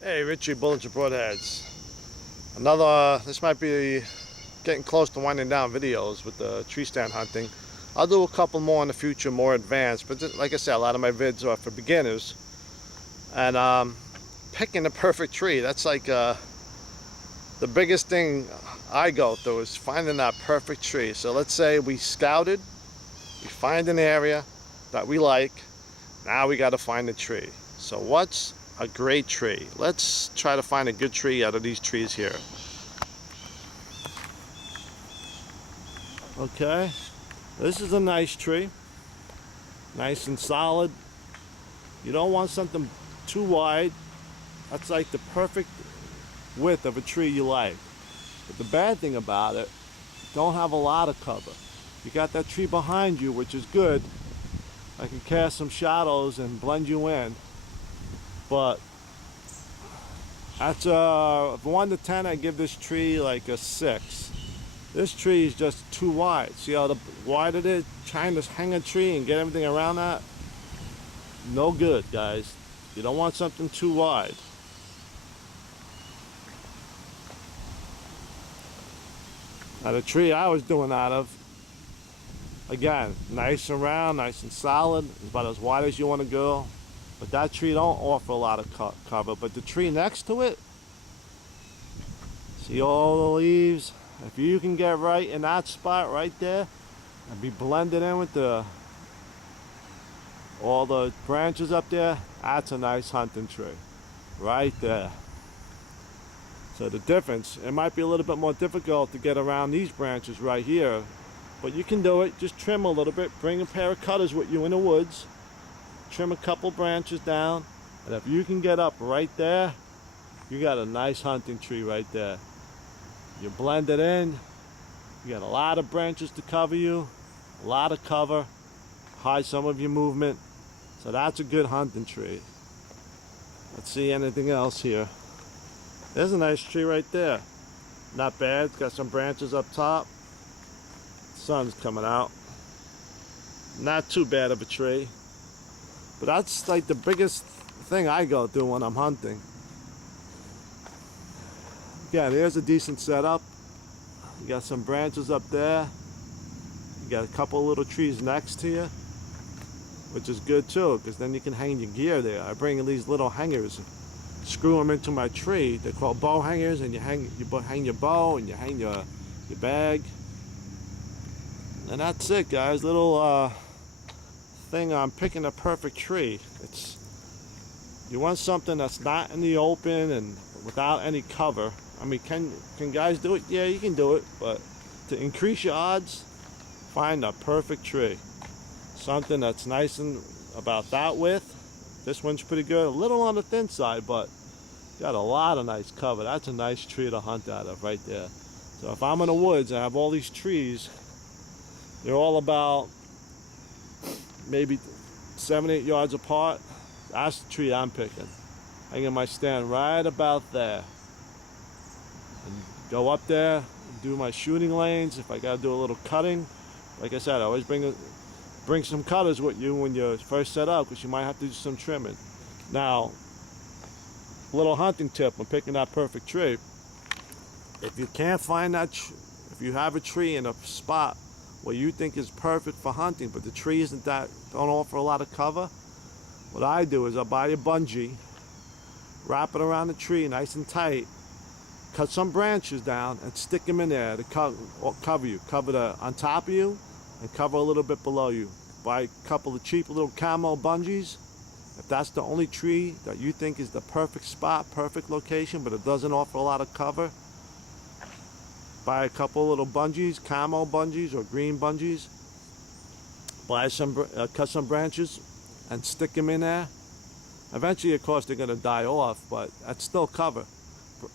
Hey, Richie, Bullets and Broadheads. This might be getting close to winding down videos with the tree stand hunting. I'll do a couple more in the future, more advanced, but like I said, a lot of my vids are for beginners. And picking the perfect tree, that's like the biggest thing I go through is finding that perfect tree. So let's say we scouted, we find an area that we like, now we got to find a tree. So what's a great tree? Let's try to find a good tree out of these trees here. Okay, this is a nice tree, nice and solid. You don't want something too wide. That's like the perfect width of a tree you like. But the bad thing about it, don't have a lot of cover. You got that tree behind you, which is good. I can cast some shadows and blend you in. But that's 1 to 10, I give this tree like a 6. This tree is just too wide. See how wide it is? Trying to hang a tree and get everything around that? No good, guys. You don't want something too wide. Now the tree I was doing out of, again, nice and round, nice and solid, about as wide as you want to go. But that tree don't offer a lot of cover. But the tree next to it, see all the leaves? If you can get right in that spot right there and be blended in with all the branches up there, that's a nice hunting tree right there. So the difference, it might be a little bit more difficult to get around these branches right here, but you can do it. Just trim a little bit, bring a pair of cutters with you in the woods, trim a couple branches down, and if you can get up right there, you got a nice hunting tree right there. You blend it in, you got a lot of branches to cover you, a lot of cover, hide some of your movement. So that's a good hunting tree. Let's see anything else here. There's a nice tree right there. Not bad, it's got some branches up top. Sun's coming out. Not too bad of a tree. But that's like the biggest thing I go through when I'm hunting. Again, here's a decent setup. You got some branches up there. You got a couple little trees next to you, which is good too, because then you can hang your gear there. I bring these little hangers, screw them into my tree. They're called bow hangers, and you hang your bow and you hang your bag. And that's it, guys. Little thing on picking a perfect tree. You want something that's not in the open and without any cover. I mean, can guys do it? Yeah, you can do it, but to increase your odds, find a perfect tree. Something that's nice and about that width. This one's pretty good. A little on the thin side, but got a lot of nice cover. That's a nice tree to hunt out of right there. So if I'm in the woods, I have all these trees. They're all about maybe 7-8 yards apart. That's the tree I'm picking. Hanging my stand right about there. And go up there, do my shooting lanes. If I gotta do a little cutting, like I said, I always bring some cutters with you when you first set up, because you might have to do some trimming. Now, little hunting tip when picking that perfect tree: if you can't find that, if you have a tree in a spot where you think is perfect for hunting, but the tree don't offer a lot of cover, what I do is I buy a bungee, wrap it around the tree nice and tight, cut some branches down and stick them in there to cover you. Cover on top of you and cover a little bit below you. Buy a couple of cheap little camo bungees. If that's the only tree that you think is the perfect spot, perfect location, but it doesn't offer a lot of cover, buy a couple little bungees, camo bungees or green bungees. Buy cut some branches and stick them in there. Eventually, of course, they're going to die off, but that's still cover.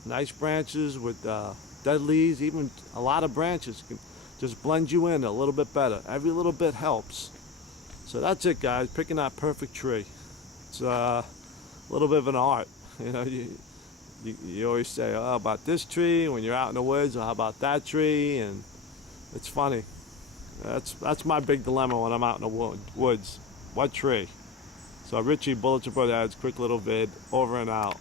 Nice branches with dead leaves, even a lot of branches can just blend you in a little bit better. Every little bit helps. So that's it, guys. Picking that perfect tree. It's a little bit of an art. You know, you always say, oh, about this tree when you're out in the woods, or how about that tree? And it's funny. That's my big dilemma when I'm out in the woods. What tree? So Richie, Bullets and Broadheads, quick little vid, over and out.